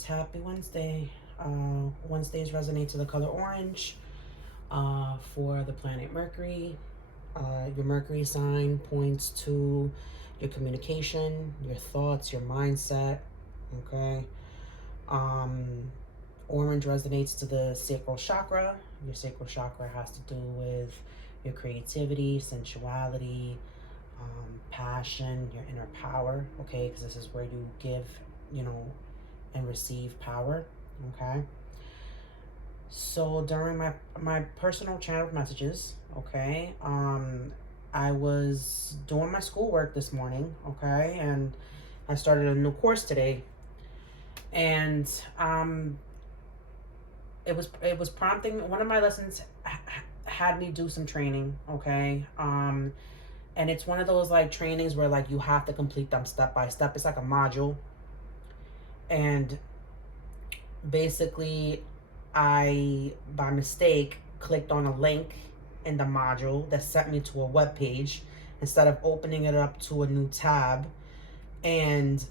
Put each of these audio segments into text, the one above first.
guys, happy Wednesday. Wednesdays resonate to the color orange for the planet Mercury. Your Mercury sign points to your communication, your thoughts, your mindset. Okay. Um, Orange resonates to the sacral chakra. Your sacral chakra has to do with your creativity, sensuality, passion, your inner power. Okay, because this is where you give, you know, and receive power. Okay. So during my personal channel messages, okay, I was doing my schoolwork this morning, okay, and I started a new course today, and it was prompting. One of my lessons had me do some training, okay, and it's one of those like trainings where like you have to complete them step by step. It's like a module, and basically I, by mistake, clicked on a link in the module that sent me to a web page instead of opening it up to a new tab. And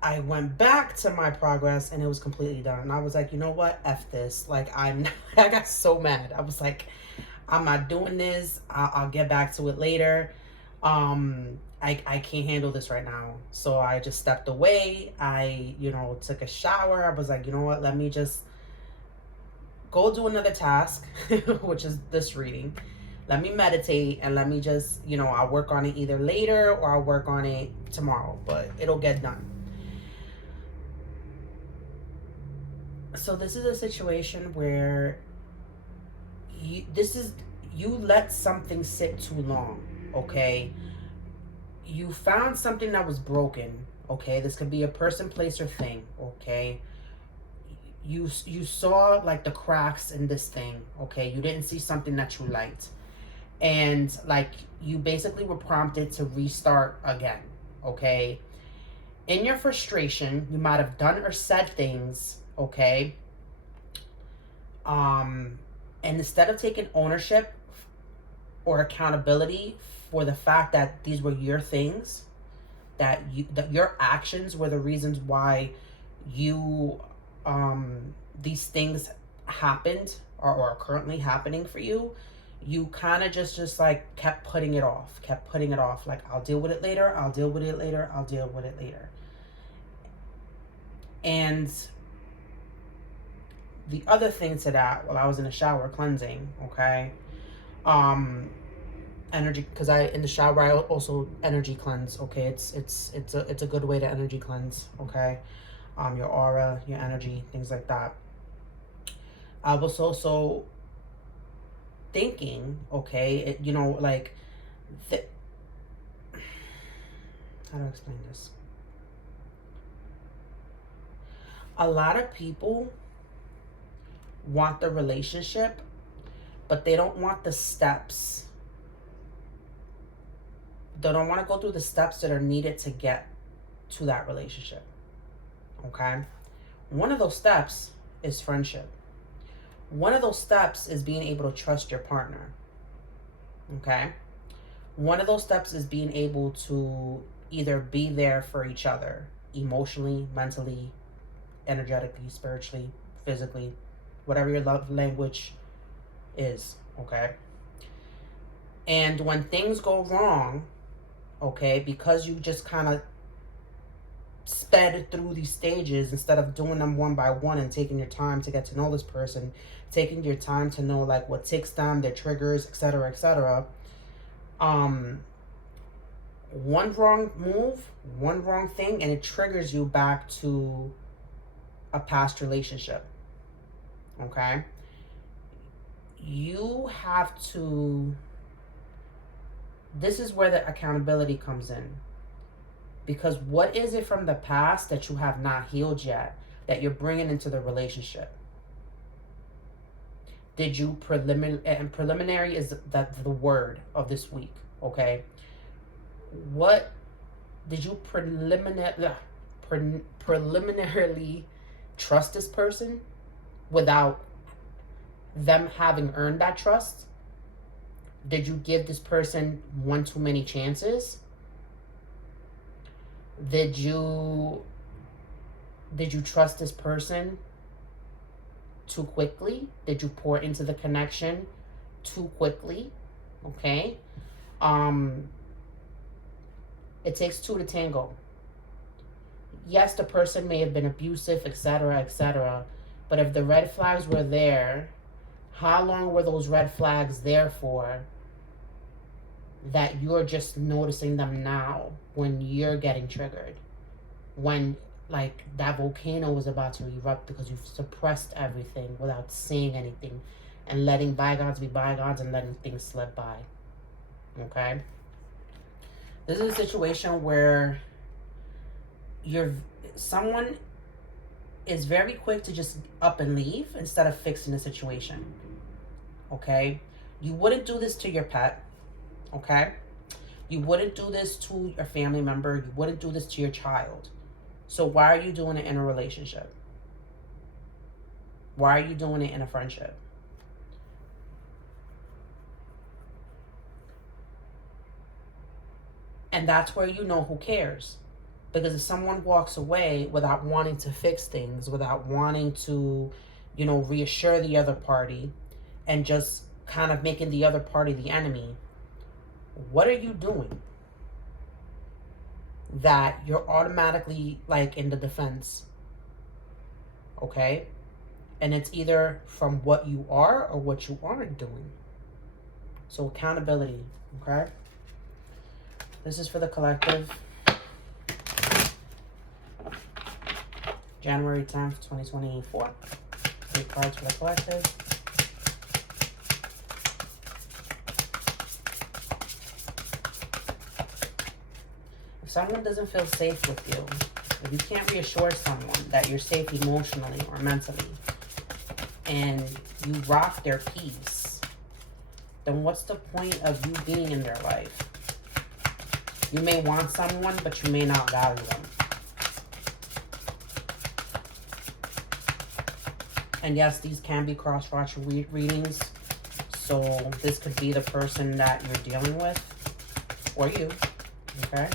I went back to my progress and it was completely done. And I was like, you know what? F this. Like, I got so mad. I was like, I'm not doing this. I'll get back to it later. I can't handle this right now. So I just stepped away. I, took a shower. I was like, you know what? Let me just go do another task, which is this reading. Let me meditate and let me just, I'll work on it either later or I'll work on it tomorrow, but it'll get done. So this is a situation where you let something sit too long, okay? You found something that was broken, okay? This could be a person, place, or thing, okay? You saw like the cracks in this thing, okay? You didn't see something that you liked. And like you basically were prompted to restart again, okay? In your frustration, you might have done or said things, okay? And instead of taking ownership or accountability for the fact that these were your things, that your actions were the reasons why you these things happened or are currently happening for you, you kind of just like kept putting it off, like I'll deal with it later, I'll deal with it later, I'll deal with it later. And the other thing to that, while I was in the shower cleansing, okay, energy, because I in the shower I also energy cleanse, okay? It's a good way to energy cleanse, okay? Your aura, your energy, things like that. I was also thinking, okay, like how do I explain this? A lot of people want the relationship, but they don't want the steps. They don't want to go through the steps that are needed to get to that relationship. Okay? One of those steps is friendship. One of those steps is being able to trust your partner. Okay? One of those steps is being able to either be there for each other emotionally, mentally, energetically, spiritually, physically, whatever your love language is, okay? And when things go wrong, okay, because you just kind of sped through these stages instead of doing them one by one and taking your time to get to know this person, taking your time to know like what ticks them, their triggers, etc., etc. One wrong move, one wrong thing, and it triggers you back to a past relationship. Okay? You have to, this is where the accountability comes in. Because what is it from the past that you have not healed yet that you're bringing into the relationship? Did you preliminary is the word of this week, okay? What did you preliminarily trust this person without them having earned that trust? Did you give this person one too many chances? Did you Did you trust this person too quickly? Did you pour into the connection too quickly? Okay. It takes two to tango. Yes, the person may have been abusive, etc., etc. But if the red flags were there, how long were those red flags there for that you're just noticing them now when you're getting triggered? When, like, that volcano was about to erupt because you've suppressed everything without saying anything and letting bygones be bygones and letting things slip by. Okay? This is a situation where someone is very quick to just up and leave instead of fixing the situation. Okay? You wouldn't do this to your pet. Okay? You wouldn't do this to your family member. You wouldn't do this to your child. So why are you doing it in a relationship? Why are you doing it in a friendship? And that's where you know who cares. Because if someone walks away without wanting to fix things, without wanting to, reassure the other party, and just kind of making the other party the enemy, what are you doing? That you're automatically like in the defense. Okay? And it's either from what you are or what you aren't doing. So accountability. Okay? This is for the collective. January 10th, 2024. 8 cards for the collective. If someone doesn't feel safe with you, if you can't reassure someone that you're safe emotionally or mentally, and you rock their peace, then what's the point of you being in their life? You may want someone, but you may not value them. And yes, these can be cross-watch readings. So this could be the person that you're dealing with, or you, okay?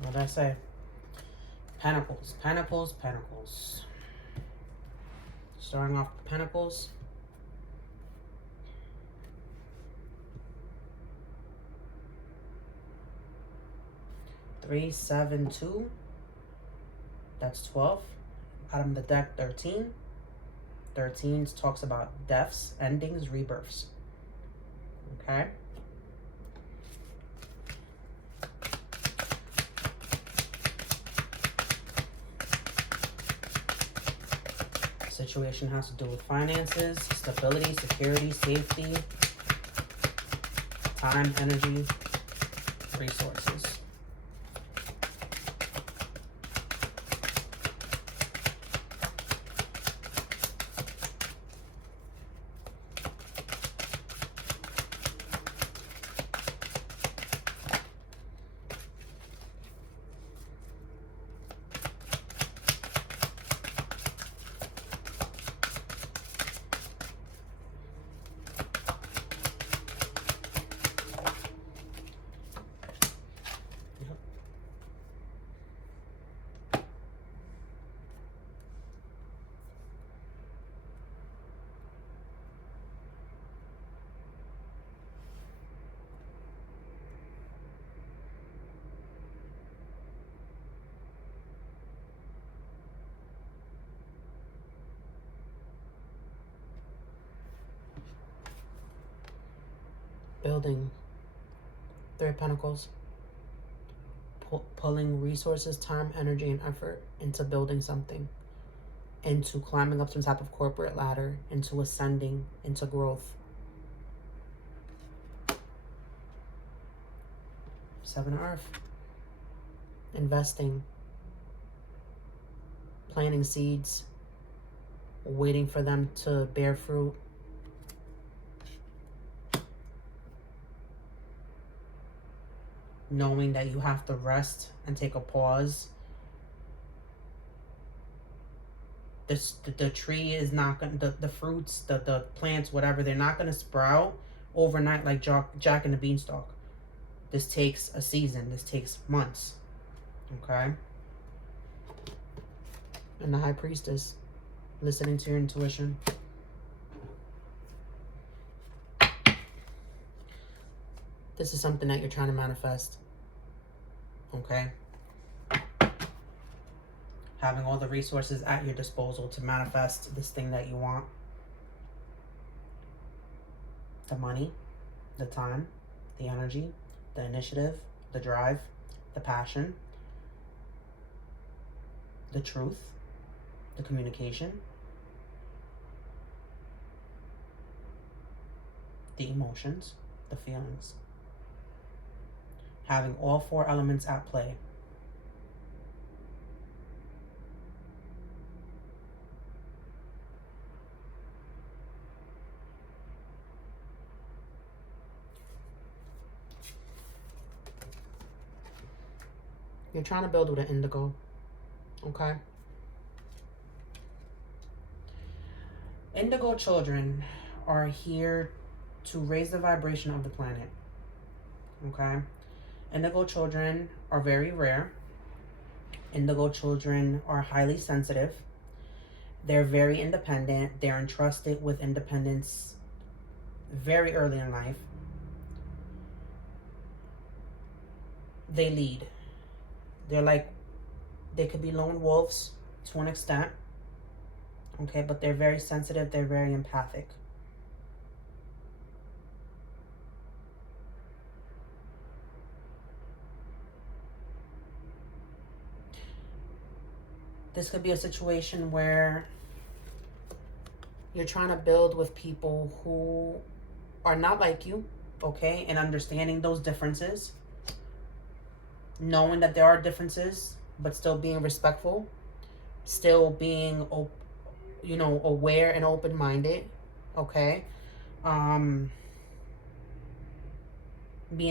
What did I say? Pentacles, Pentacles, Pentacles. Starting off with Pentacles. Three, 7, 2. That's 12. Bottom of the deck, 13. 13 talks about deaths, endings, rebirths. Okay? Situation has to do with finances, stability, security, safety, time, energy, resources. Building. 3 of Pentacles. Pulling resources, time, energy, and effort into building something. Into climbing up some type of corporate ladder. Into ascending. Into growth. 7 of Earth. Investing. Planting seeds. Waiting for them to bear fruit. knowing that you have to rest and take a pause. The tree is not going to, the fruits, the plants, whatever, they're not going to sprout overnight like Jack and the Beanstalk. This takes a season. This takes months. Okay? And the High Priestess, listening to your intuition. This is something that you're trying to manifest. Okay? Having all the resources at your disposal to manifest this thing that you want. The money, the time, the energy, the initiative, the drive, the passion, the truth, the communication, the emotions, the feelings. Having all four elements at play. You're trying to build with an indigo, okay? Indigo children are here to raise the vibration of the planet, okay? Indigo children are very rare. Indigo children are highly sensitive. They're very independent. They're entrusted with independence very early in life. They lead. They're like, they could be lone wolves to an extent, okay, but they're very sensitive, they're very empathic. This could be a situation where you're trying to build with people who are not like you, okay, and understanding those differences. Knowing that there are differences, but still being respectful, still being, aware and open-minded, okay? Being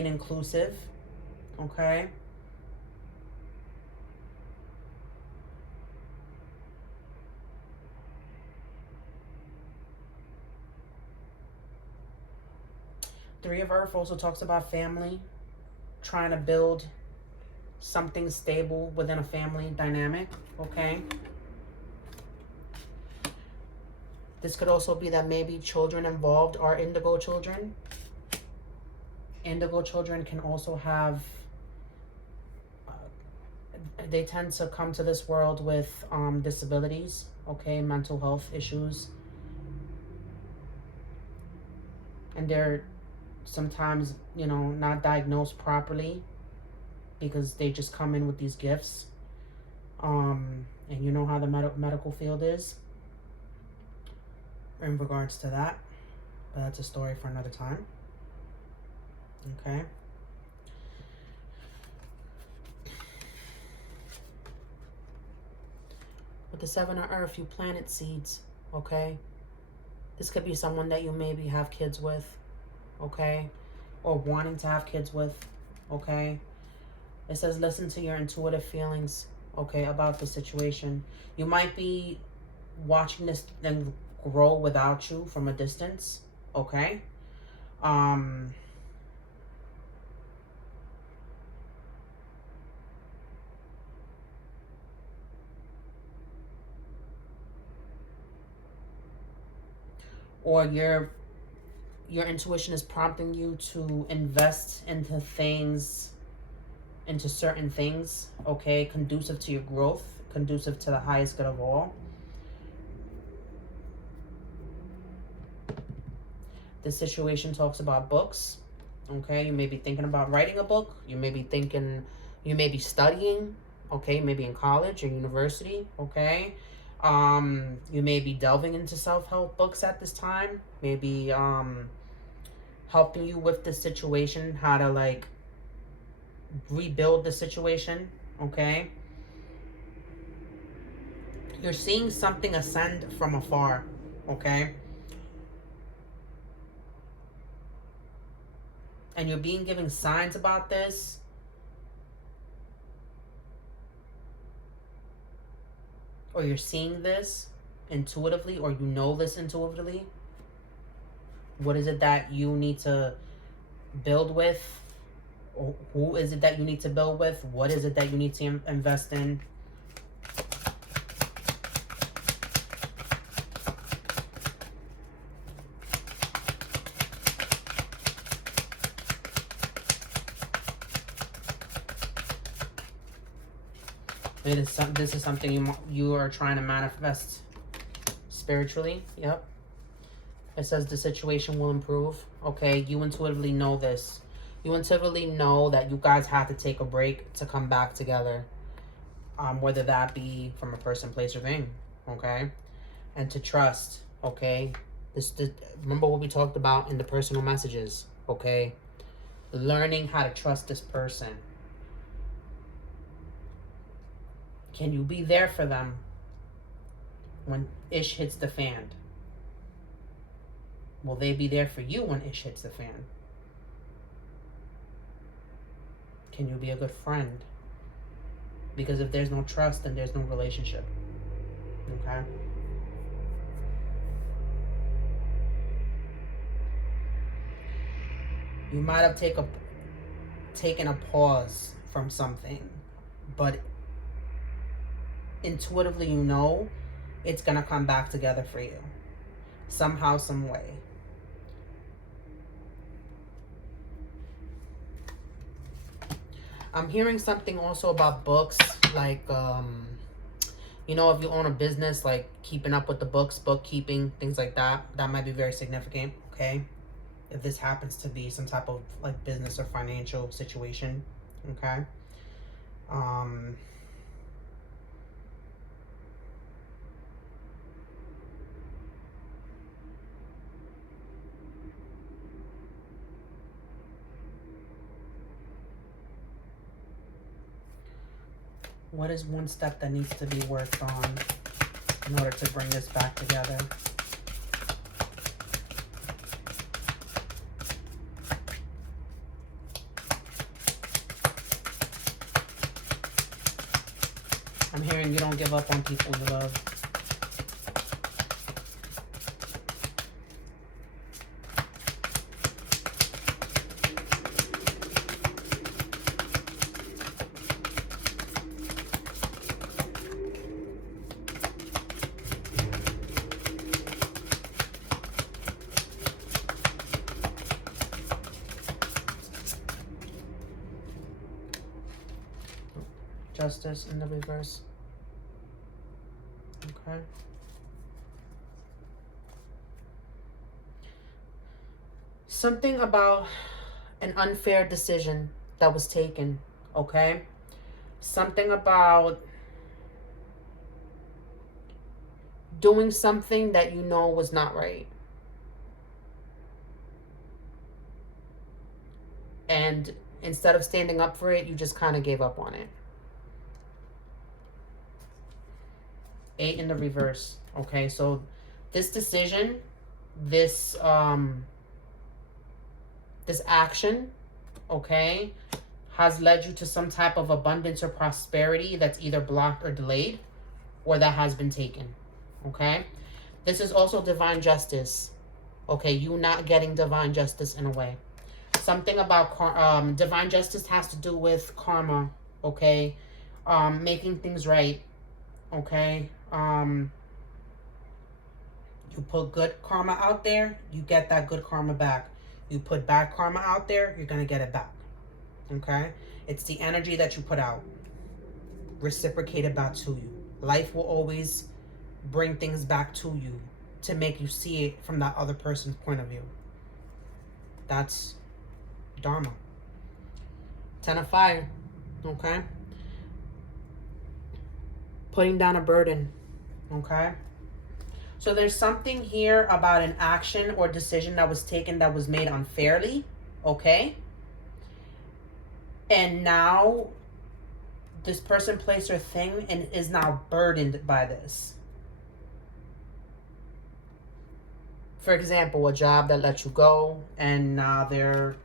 inclusive, okay? Three of Earth also talks about family, trying to build something stable within a family dynamic, okay? This could also be that maybe children involved are indigo children. Indigo children can also have, they tend to come to this world with disabilities, okay, mental health issues. And they're sometimes, not diagnosed properly because they just come in with these gifts. And you know how the medical field is in regards to that. But that's a story for another time. Okay. With the Seven of Earth, you planted seeds, okay? This could be someone that you maybe have kids with, okay? Or wanting to have kids with, okay? It says listen to your intuitive feelings, okay, about the situation. You might be watching this then grow without you from a distance, okay? Or your intuition is prompting you to invest into things, into certain things, okay, conducive to your growth, conducive to the highest good of all. This situation talks about books, okay? You may be thinking about writing a book. You may be studying, okay? Maybe in college or university, okay? You may be delving into self-help books at this time. Maybe helping you with the situation, how to like rebuild the situation, okay? You're seeing something ascend from afar, okay? And you're being given signs about this, or you're seeing this intuitively, or you know this intuitively. What is it that you need to build with? Or who is it that you need to build with? What is it that you need to invest in? This is something you are trying to manifest spiritually. Yep. It says the situation will improve. Okay, you intuitively know this. You intuitively know that you guys have to take a break to come back together. Whether that be from a person, place, or thing. Okay, and to trust. Okay, remember what we talked about in the personal messages. Okay, learning how to trust this person. Can you be there for them when ish hits the fan? Will they be there for you when ish hits the fan? Can you be a good friend? Because if there's no trust, then there's no relationship. Okay? You might have taken a pause from something, but intuitively you know it's going to come back together for you. Somehow, some way. I'm hearing something also about books, like, you know, if you own a business, like keeping up with the books, bookkeeping, things like that, that might be very significant, okay? If this happens to be some type of like business or financial situation, okay? What is one step that needs to be worked on in order to bring this back together? I'm hearing you don't give up on people you love. Justice in the reverse. Okay. Something about an unfair decision that was taken. Okay. Something about doing something that you know was not right. And instead of standing up for it, you just kind of gave up on it. 8 in the reverse. Okay, so this decision, this this action, okay, has led you to some type of abundance or prosperity that's either blocked or delayed, or that has been taken. Okay, this is also divine justice. Okay, you not getting divine justice in a way. Something about divine justice has to do with karma. Okay, making things right. Okay. You put good karma out there, you get that good karma back. You put bad karma out there, you're gonna get it back. Okay? It's the energy that you put out, reciprocated back to you. Life will always bring things back to you to make you see it from that other person's point of view. That's Dharma. 10 of fire. Okay? Putting down a burden. Okay? So there's something here about an action or decision that was taken that was made unfairly. Okay? And now this person, place, or thing and is now burdened by this. For example, a job that let you go and now they're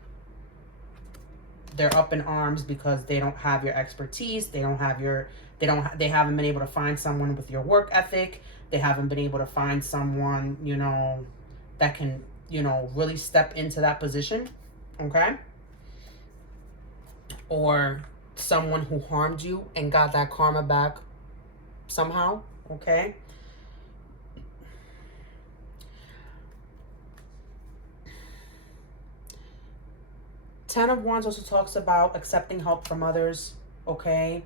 they're up in arms because they don't have your expertise. They haven't been able to find someone with your work ethic. They haven't been able to find someone, you know, that can, you know, really step into that position. Okay? Or someone who harmed you and got that karma back somehow. Okay? Ten of Wands also talks about accepting help from others, okay?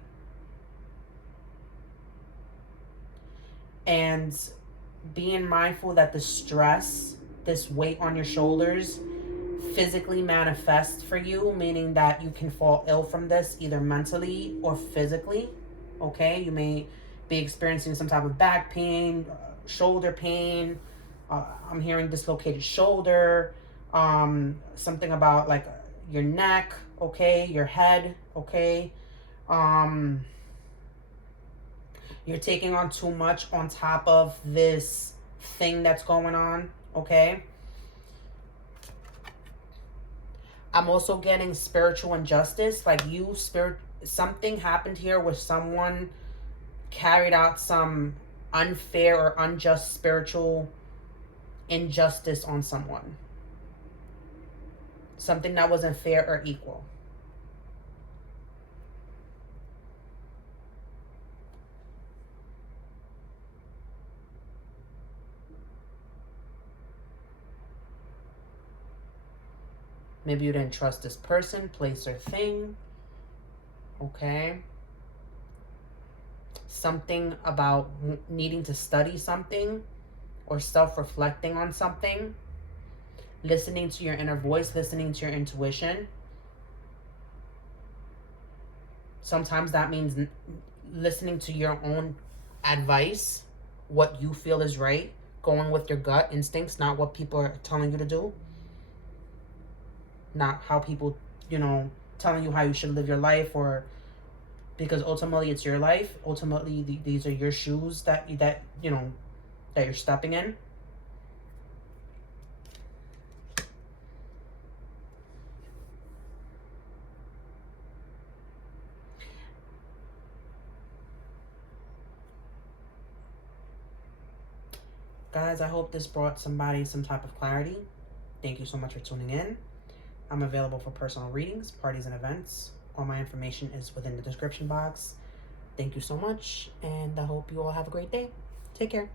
And being mindful that the stress, this weight on your shoulders, physically manifests for you, meaning that you can fall ill from this either mentally or physically, okay? You may be experiencing some type of back pain, shoulder pain. I'm hearing dislocated shoulder, something about like your neck, okay, your head, okay. You're taking on too much on top of this thing that's going on, okay. I'm also getting spiritual injustice, like something happened here where someone carried out some unfair or unjust spiritual injustice on someone. Something that wasn't fair or equal. Maybe you didn't trust this person, place, or thing. Okay. Something about needing to study something or self-reflecting on something. Listening to your inner voice, listening to your intuition. Sometimes that means listening to your own advice, what you feel is right, going with your gut instincts, not what people are telling you to do. Not how people, you know, telling you how you should live your life, or because ultimately it's your life. Ultimately, these are your shoes that you know, that you're stepping in. Guys, I hope this brought somebody some type of clarity. Thank you so much for tuning in. I'm available for personal readings, parties, and events. All my information is within the description box. Thank you so much, and I hope you all have a great day. Take care.